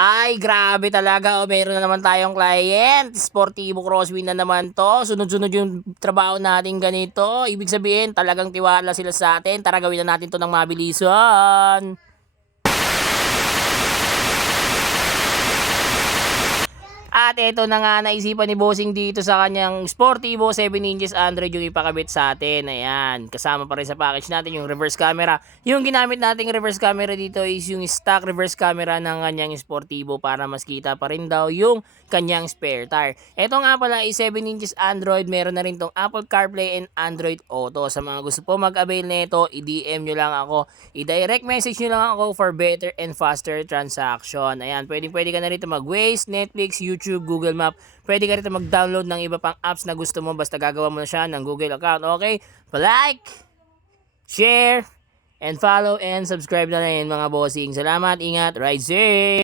Ay, grabe talaga. O, meron na naman tayong client. Sportivo Crosswind na naman to. Sunod-sunod yung trabaho natin ganito. Ibig sabihin, talagang tiwala sila sa atin. Tara, gawin na natin to ng mabilisan. At eto na nga, naisipan ni Bossing dito sa kanyang Sportivo 7 inches Android yung ipakabit sa atin. Ayan, kasama pa rin sa package natin yung reverse camera. Yung ginamit nating reverse camera dito is yung stock reverse camera ng kanyang Sportivo para mas kita pa rin daw yung kanyang spare tire. Eto nga pala is 7 inches Android. Meron na rin tong Apple CarPlay and Android Auto. Sa mga gusto po mag-avail nito, i-DM nyo lang ako. I-direct message nyo lang ako for better and faster transaction. Ayan, pwede ka na rito mag-Waze, Netflix, YouTube, Google Map. Pwede ka rito mag-download ng iba pang apps na gusto mo basta gagawa mo na siya ng Google account. Okay? Pa-like, share, and follow and subscribe na rin mga bossing. Salamat, ingat, ride safe!